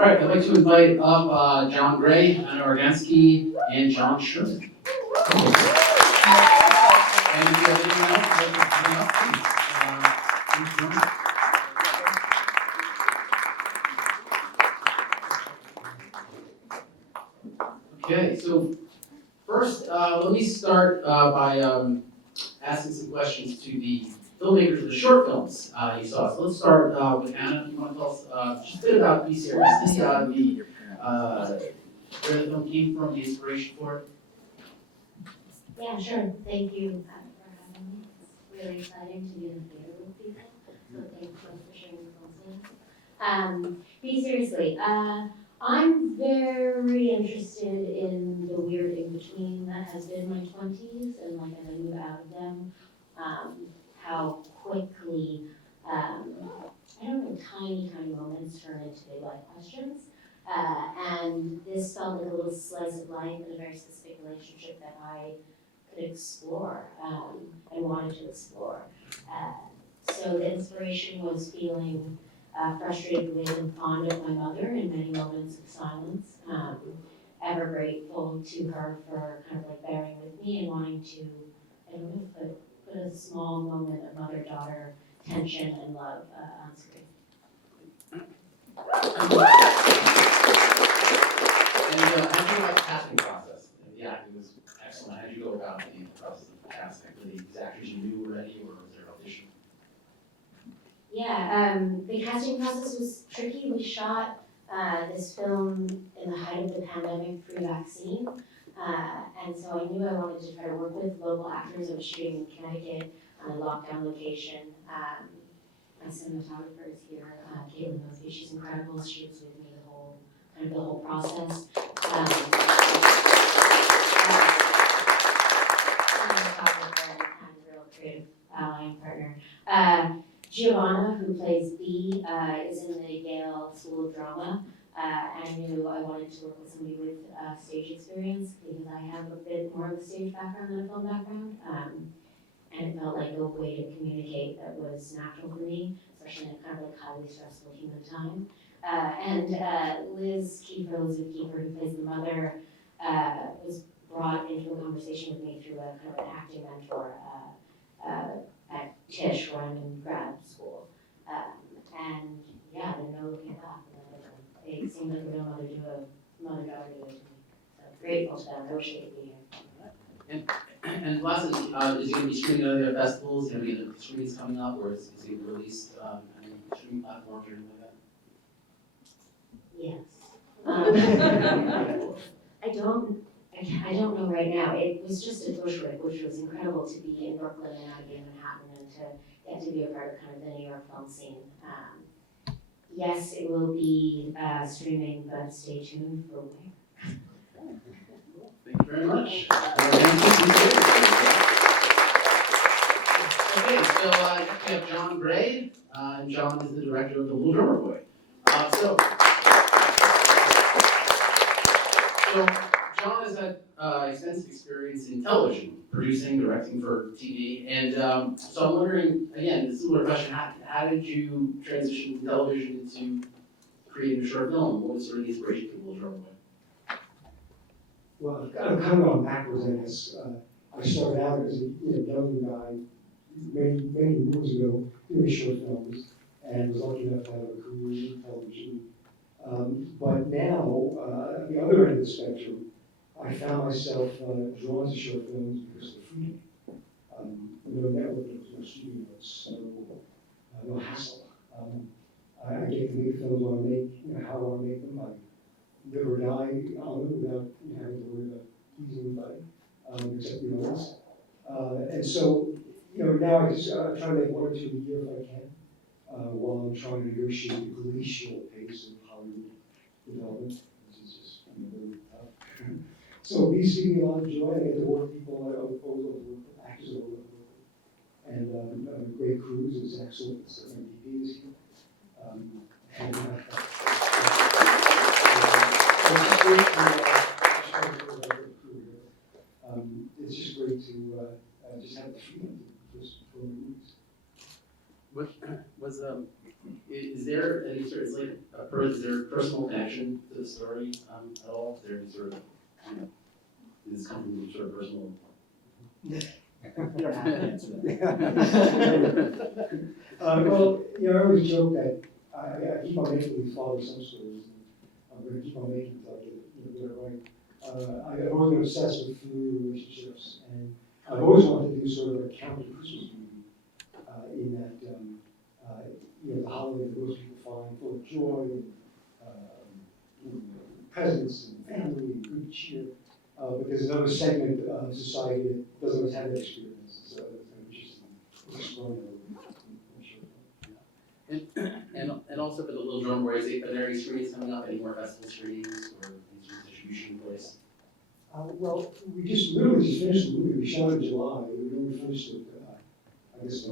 All right, I'd like to invite up John Gray, Anna Organsky, and John Sherman. And if you have anyone else who'd like to come up, please join us. Okay, so first, let me start by asking some questions to the filmmakers of the short films you saw. So let's start with Anna. You want to tell us just a bit about B Series, where the film came from, the inspiration for it? Yeah, sure. Thank you for having me. It's really exciting to be in the theater with people. So thanks for sharing the films with us. Be seriously. I'm very interested in the weird in between that has been my 20s, and like as I move out of them, how quickly I don't know, tiny moments turn into big life questions. And this felt like a little slice of life in a very specific relationship that I could explore and wanted to explore. So the inspiration was feeling frustrated with and fond of my mother in many moments of silence. Ever grateful to her for kind of like bearing with me and wanting to, I don't know, put a small moment of mother-daughter tension and love on screen. And how did you like the casting process? The acting was excellent. How did you go about the process of casting? Were these actors you knew already, or was there an audition? Yeah, the casting process was tricky. We shot this film in the height of the pandemic pre-vaccine. And so I knew I wanted to try to work with local actors. I was shooting in Connecticut on a lockdown location. My cinematographer is here, Caitlin Mosby. She's incredible. She was with me the whole process. Cinematographer and real creative ally and partner. Giovanna, who plays Bee, is in the Yale School of Drama. And I knew I wanted to work with somebody with stage experience because I have a bit more of a stage background than a film background. And it felt like a way to communicate that was natural for me, especially in a kind of like highly stressful human time. And Liz Kiefer, Elizabeth Kiefer, who plays the mother, was brought into a conversation with me through a kind of an acting mentor at Tisch, where I'm in grad school. And yeah, there's no looking back. It seemed like a real mother-daughter do it to me. So grateful to them. I wish they could be here. And lastly, is it going to be streaming at other festivals? Is there going to be other screenings coming up, or is it released on any streaming platforms or anything like Yes. I don't know right now. It was just at Bushwick, which was incredible to be in Brooklyn and not be in Manhattan and to get to be a part of kind of the New York film scene. Yes, it will be streaming, but stay tuned for where. Thank you very much. Okay, so next we have John Gray, and John is the director of The Little Drummer Boy. So John has had extensive experience in television, producing, directing for TV, and so I'm wondering, again, a similar question, how did you transition from television into creating a short film? What was sort of the inspiration for The Little Drummer Boy? Well, I'm kind of gone backwards in this. I started out as a young guy many years ago doing short films and was lucky enough to have a career in television. But now, at the other end of the spectrum, I found myself drawn to short films because of the freedom. No network, no studios, no hassle. I get to make films I want to make, how I want to make them. I live or die on them without having to worry about pleasing anybody, except the owners. And so, now I just try to make one or two a year if I can, while I'm trying to negotiate the glacial pace of Hollywood development, which is just really tough. So these give me a lot of joy. I get to work with people I always work with, actors I work with, and great crews. It's excellent. So MVP is here. And it's just great to just have the freedom to just perform movies. is there any sort of, is there a personal connection to the story at all? Is there any sort of, does this come from sort of personal? You don't have to answer that. Well, I always joke that I keep on making these father-son stories, and I'm going to keep on making until I get it right. I've always been obsessed with family relationships, and I've always wanted to do sort of a counter Christmas movie in that, the holiday that most people find full of joy, and presents, and family, and good cheer. But there's another segment of society that doesn't always have that experience, so it's kind of interesting. Exploring a little bit. And also for the Little Drum Boys, are there any screens coming up, any more festival screens or any sort of distribution in place? Well, we just literally just finished the movie. We shot it in July. We only finished it, I guess,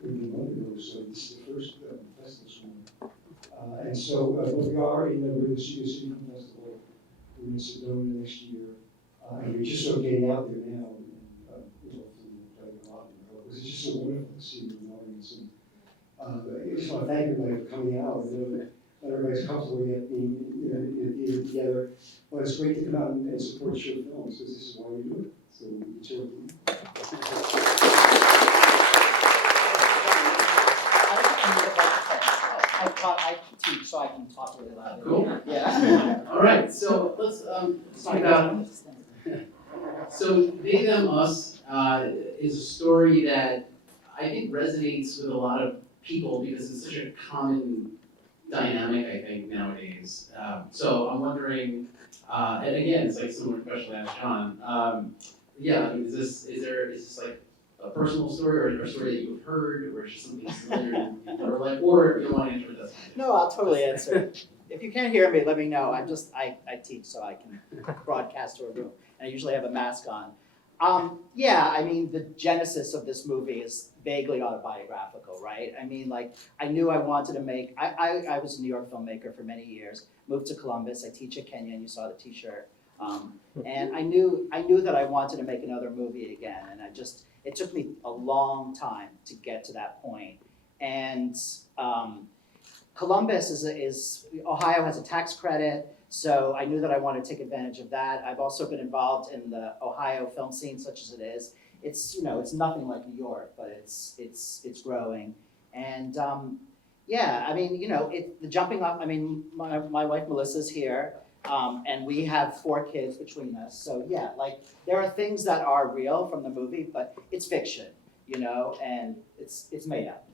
maybe a month ago. So this is the first festival swing. And so, but we are in the Studio City Film Festival in Sedona next year. And we're just sort of getting out there now, and playing a lot. Because it's just so wonderful to see the audience. And I just want to thank everybody for coming out. I know that not everybody's comfortable yet being in the theater together. But it's great to come out and support short films, because this is why we do it. So it's your I teach, so I can talk really loud. Cool. Yeah. All right, so let's talk about. So They, Them, Us is a story that I think resonates with a lot of people because it's such a common dynamic, I think, nowadays. So I'm wondering, and again, it's like similar question I asked John. Yeah, I mean, is this like a personal story or a story that you've heard, or just something familiar, or you want to answer this? No, I'll totally answer. If you can't hear me, let me know. I teach, so I can broadcast to a room, and I usually have a mask on. Yeah, I mean, the genesis of this movie is vaguely autobiographical, right? I mean, like, I knew I wanted to make, I was a New York filmmaker for many years, moved to Columbus, I teach at Kenya, and you saw the t-shirt. And I knew that I wanted to make another movie again, and it took me a long time to get to that point. And Columbus Ohio has a tax credit, so I knew that I wanted to take advantage of that. I've also been involved in the Ohio film scene, such as it is. It's nothing like New York, but it's growing. And yeah, I mean, the jumping off. I mean, my wife Melissa's here, and we have 4 kids between us. So yeah, like there are things that are real from the movie, but it's fiction, and it's made up.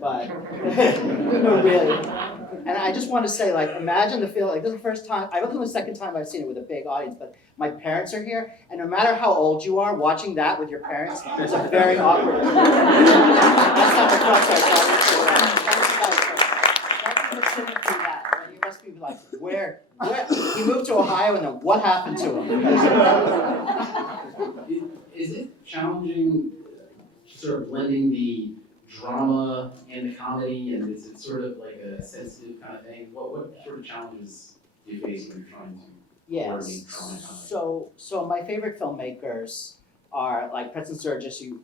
But no, really. And I just want to say, like, imagine the feel. Like, this is the first time. I don't think it was the second time I've seen it with a big audience. But my parents are here, and no matter how old you are, watching that with your parents is a very awkward. That's not the crux I thought. You must be like, where? He moved to Ohio, and then what happened to him? Is it challenging, sort of blending the drama and the comedy, and is it sort of like a sensitive kind of thing? What sort of challenges do you face when you're trying to coordinate drama and comedy? So my favorite filmmakers are like Preston Sturges, who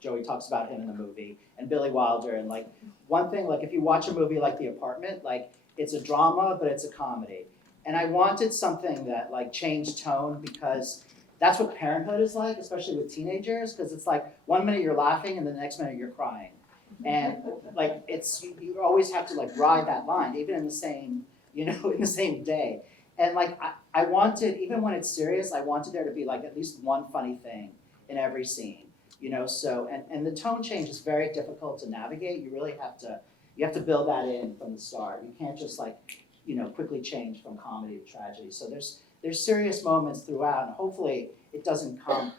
Joey talks about him in the movie, and Billy Wilder. And like one thing, like if you watch a movie like The Apartment, like it's a drama, but it's a comedy. And I wanted something that like changed tone, because that's what parenthood is like, especially with teenagers, because it's like 1 minute you're laughing and the next minute you're crying. And like you always have to like ride that line, even in the same, in the same day. And like I wanted, even when it's serious, I wanted there to be like at least one funny thing in every scene. So and the tone change is very difficult to navigate. You really have to build that in from the start. You can't just like, quickly change from comedy to tragedy. So there's serious moments throughout, and hopefully it doesn't come.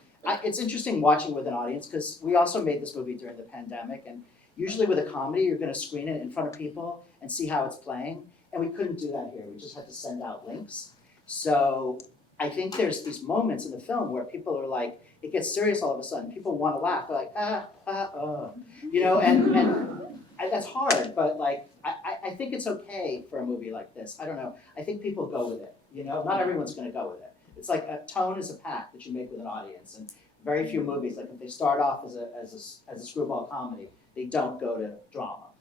It's interesting watching with an audience, because we also made this movie during the pandemic, and usually with a comedy, you're going to screen it in front of people and see how it's playing, and we couldn't do that here. We just had to send out links. So I think there's these moments in the film where people are like, it gets serious all of a sudden. People want to laugh. They're like, and that's hard, but like, I think it's okay for a movie like this. I don't know. I think people go with it. Not everyone's going to go with it. It's like a tone is a pact that you make with an audience, and very few movies, like if they start off as a screwball comedy, they don't go to drama.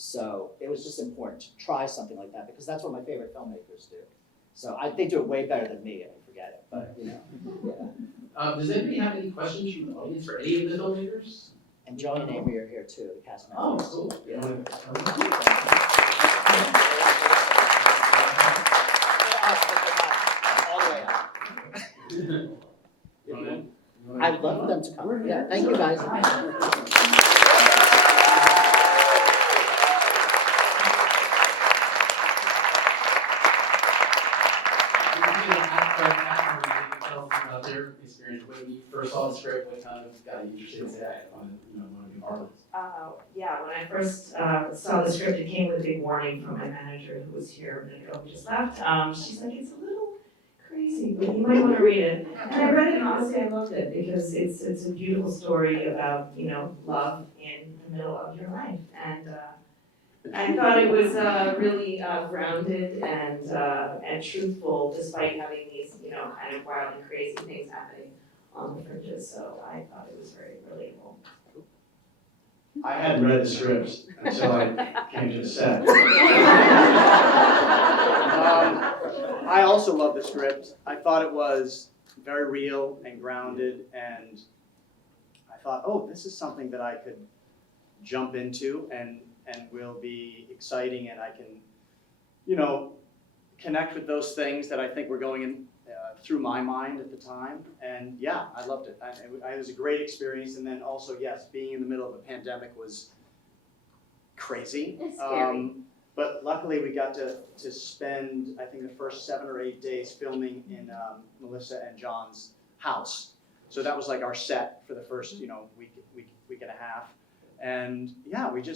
So it was just important to try something like that because that's what my favorite filmmakers do. So they do it way better than me, I forget it, but yeah. Does anybody have any questions from the audience for any of the filmmakers? And Joey and Avery are here too, the cast Oh, members. cool. Yeah. All the way up. I'd love for them to come. Yeah, thank you guys. About their experience when you first saw the script, what kind of got you interested in say, I want to be part of this? Yeah, when I first saw the script, it came with a big warning from my manager who was here a minute ago, who just left. She's like, it's a little crazy, but you might want to read it. And I read it, and honestly, I loved it because it's a beautiful story about, love in the middle of your life. And I thought it was really grounded and truthful, despite having these, kind of wild and crazy things happening on the fringes. So I thought it was very relatable. I hadn't read the script until I came to the set. I also love the script. I thought it was very real and grounded, and I thought, oh, this is something that I could jump into and will be exciting, and I can, connect with those things that I think were going in through my mind at the time. And yeah, I loved it. It was a great experience. And then also, yes, being in the middle of a pandemic was crazy. It's scary. But luckily we got to spend, I think, the first 7 or 8 days filming in Melissa and John's house. So that was like our set for the first, week and a half. And yeah, I think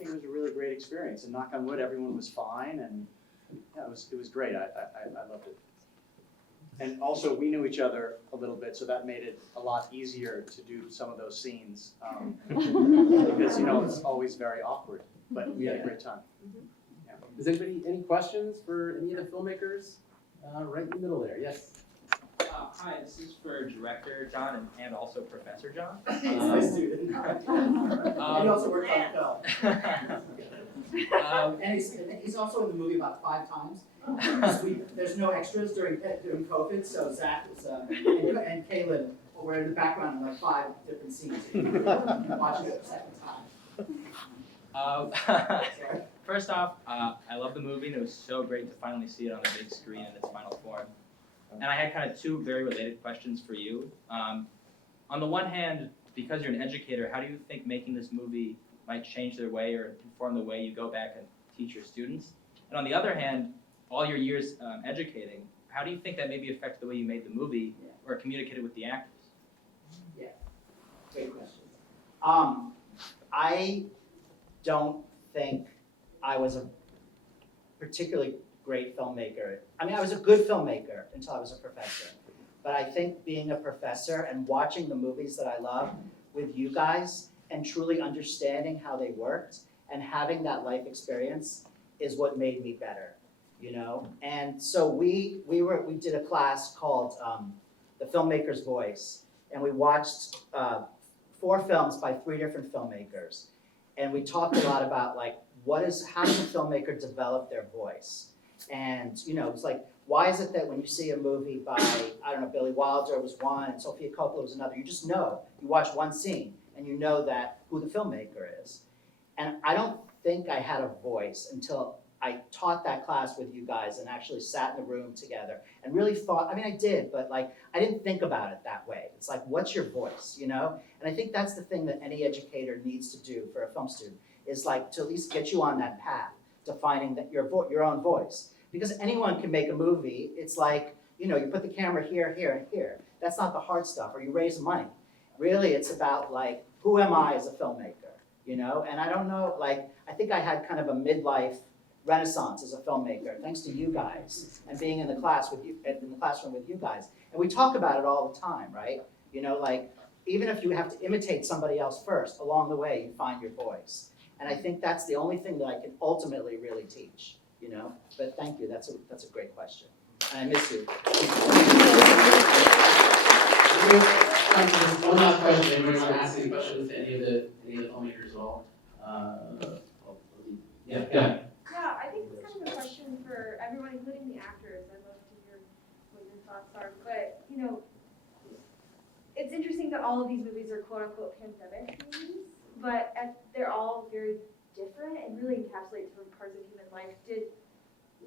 it was a really great experience. And knock on wood, everyone was fine. And yeah, it was great. I loved it. And also, we knew each other a little bit, so that made it a lot easier to do some of those scenes. Because, it's always very awkward, but we had a great time. Yeah. Does anybody, any questions for any of the filmmakers? Right in the middle there, yes. Hi, this is for Director John and also Professor John. My student. And he also worked on film. And he's also in the movie about 5 times. There's no extras during COVID, so Zach was, and Kaylin were in the background in like 5 different scenes. Watching it the second time. Sorry. First off, I love the movie, and it was so great to finally see it on the big screen in its final form. And I had kind of 2 very related questions for you. On the one hand, because you're an educator, how do you think making this movie might change their way or inform the way you go back and teach your students? And on the other hand, all your years educating, how do you think that maybe affects the way you made the movie or communicated with the actors? Yeah, great question. I don't think I was a particularly great filmmaker. I mean, I was a good filmmaker until I was a professor. But I think being a professor and watching the movies that I love with you guys and truly understanding how they worked and having that life experience is what made me better, And so we did a class called The Filmmaker's Voice, and we watched 4 films by 3 different filmmakers. And we talked a lot about how does a filmmaker develop their voice? And it's like, why is it that when you see a movie by, Billy Wilder was one, and Sofia Coppola was another, you just know, you watch one scene, and you know that who the filmmaker is. And I don't think I had a voice until I taught that class with you guys and actually sat in the room together and really thought, I did, but I didn't think about it that way. It's like, what's your voice, And I think that's the thing that any educator needs to do for a film student, is to at least get you on that path to finding that your own voice. Because anyone can make a movie. It's like, you put the camera here, here, and here. That's not the hard stuff, or you raise money. Really, it's about who am I as a filmmaker, And I don't know, I think I had kind of a midlife renaissance as a filmmaker, thanks to you guys, and being in the classroom with you guys. And we talk about it all the time, right? Even if you have to imitate somebody else first, along the way, you find your voice. And I think that's the only thing that I can ultimately really teach, But thank you, that's a great question. And I miss you. One last question. Anybody want to ask any questions to any of the filmmakers at all? I'll leave Yeah. Yeah, I think it's kind of a question for everyone, including the actors. I'd love to hear what your thoughts are. But, you know, it's interesting that all of these movies are quote unquote pandemic movies, but they're all very different and really encapsulate different parts of human life. Did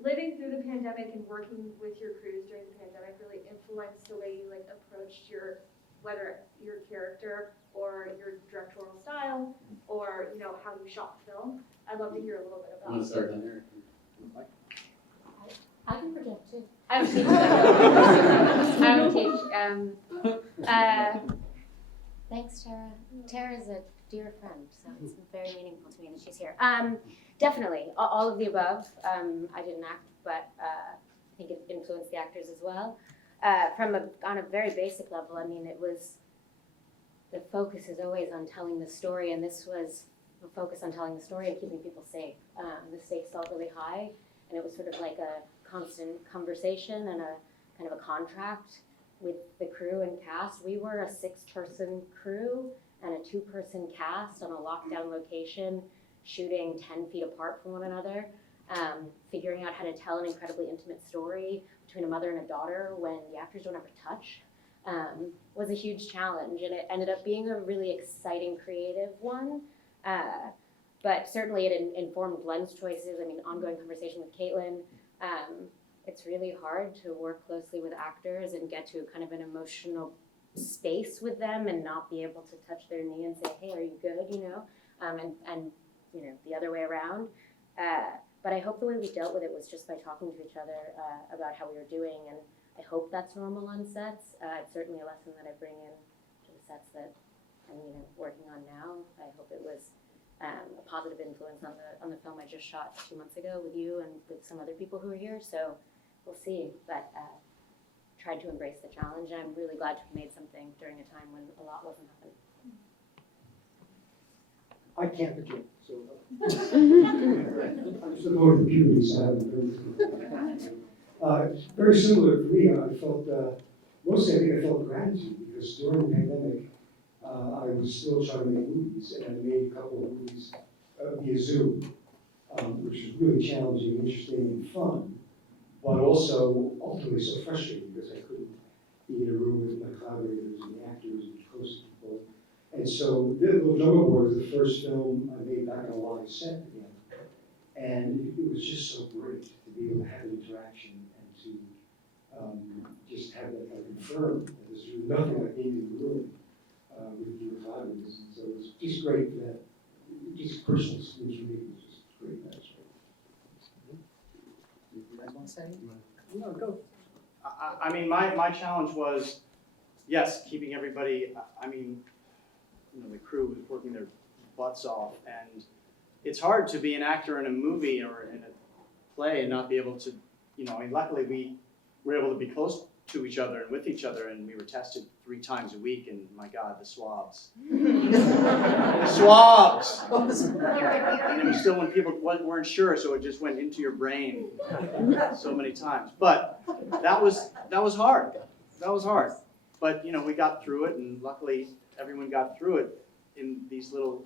living through the pandemic and working with your crews during the pandemic really influence the way you like approached whether your character or your directorial style or, you know, how you shot the film? I'd love to hear a little bit I'm gonna about it. start down there. I can project too. I don't teach that. I don't teach. Thanks, Tara. Tara's a dear friend, so it's very meaningful to me that she's here. Definitely, all of the above. I didn't act, but I think it influenced the actors as well. On a very basic level, I mean, the focus is always on telling the story, and this was a focus on telling the story and keeping people safe. The stakes felt really high, and it was sort of like a constant conversation and a kind of a contract with the crew and cast. We were a 6-person crew and a 2-person cast on a lockdown location, shooting 10 feet apart from one another, figuring out how to tell an incredibly intimate story between a mother and a daughter when the actors don't ever touch, was a huge challenge. And it ended up being a really exciting, creative one. But certainly it informed lens choices. I mean, ongoing conversation with Caitlin. It's really hard to work closely with actors and get to kind of an emotional space with them and not be able to touch their knee and say, hey, are you good, you know? And you know, the other way around. But I hope the way we dealt with it was just by talking to each other about how we were doing, and I hope that's normal on sets. It's certainly a lesson that I bring in to the sets that I'm, you know, working on now. I hope it was a positive influence on the film I just shot 2 months ago with you and with some other people who are here. So we'll see. But tried to embrace the challenge, and I'm really glad to have made something during a time when a lot wasn't happening. I can't project, so. I'm just going to the puberty side of it. Very similar for me. I felt, mostly I think I felt gratitude because during the pandemic, I was still trying to make movies, and I made a couple of movies via Zoom, which was really challenging, interesting, and fun, but also ultimately so frustrating because I couldn't be in a room with my collaborators and the actors and close people. And so The Little Jungle Boy was the first film I made back on a live set again. And it was just so great to be able to have an interaction and to just have that kind of confirm that there's really nothing like being in the room with your collaborators. And so it was just great for that, just personal experience for me. It was just great. That's right. You guys want to say? No, go. I mean, my challenge was, yes, keeping everybody, I mean, you know, the crew was working their butts off, and it's hard to be an actor in a movie or in a play and not be able to, you know, I mean, luckily we were able to be close to each other and with each other, and we were tested 3 times a week, and my God, the swabs. The swabs! And it was still when people weren't sure, so it just went into your brain so many times. But that was hard. That was hard. But, you know, we got through it, and luckily everyone got through it in these little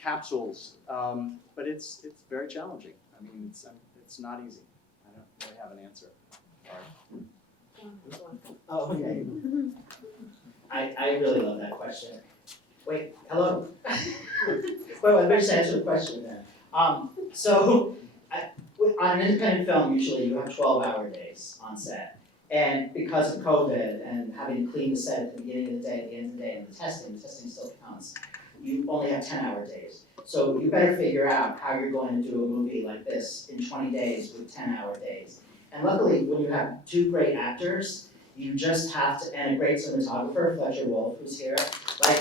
capsules. But it's very challenging. I mean, it's not easy. I don't really have an answer. Sorry. Oh, okay. I really love that question. Wait, hello? Wait, let me just answer the question then. So, on an independent film, usually you have 12-hour days on set. And because of COVID and having to clean the set at the beginning of the day, at the end of the day, and the testing still counts, you only have 10-hour days. So you better figure out how you're going to do a movie like this in 20 days with 10-hour days. And luckily, when you have 2 great actors, you just have to, and a great cinematographer, Fletcher Wolf, who's here, like,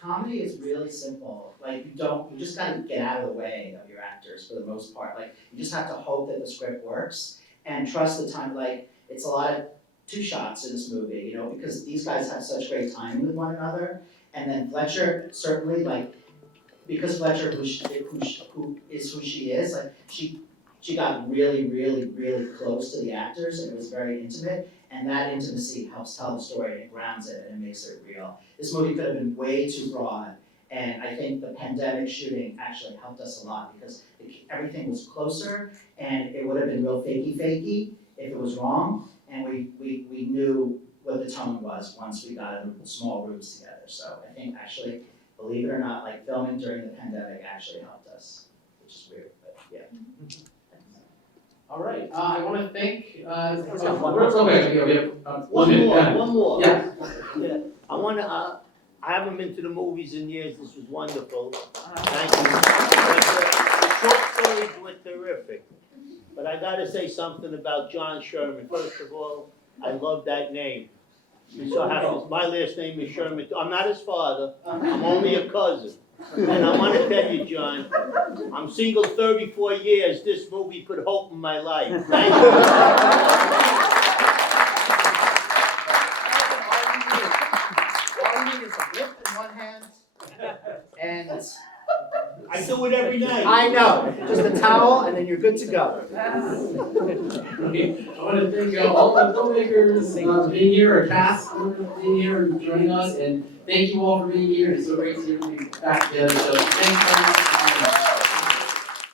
comedy is really simple. Like, you just gotta get out of the way of your actors for the most part. Like, you just have to hope that the script works and trust the time. Like, it's a lot of 2 shots in this movie, you know, because these guys have such great timing with one another. And then Fletcher, certainly, like, because Fletcher, who is who she is, like, she got really, really, really close to the actors, and it was very intimate. And that intimacy helps tell the story, and it grounds it, and it makes it real. This movie could have been way too broad, and I think the pandemic shooting actually helped us a lot, because everything was closer, and it would have been real fakey if it was wrong, and we knew what the tone was once we got in small rooms together. So I think actually, believe it or not, like filming during the pandemic actually helped us, which is weird, but yeah. All right, I want to thank, Let's have one real quick, we have, 1 minute, yeah. One more. Yeah. Yeah, I wanna, I haven't been to the movies in years, this was wonderful, thank you. But the short stories were terrific, but I gotta say something about John Sherman. First of all, I love that name. It so happens, my last name is Sherman, I'm not his father, I'm only a cousin. And I wanna tell you, John, I'm single 34 years, this movie put hope in my life. Thank you. All you need is a whip in one hand, and I do it every night. I know, just a towel, and then you're good to go. Okay, I want to thank all the filmmakers being here, our cast being here and joining us, and thank you all for being here. It's so great to see everybody back together. So thanks so much.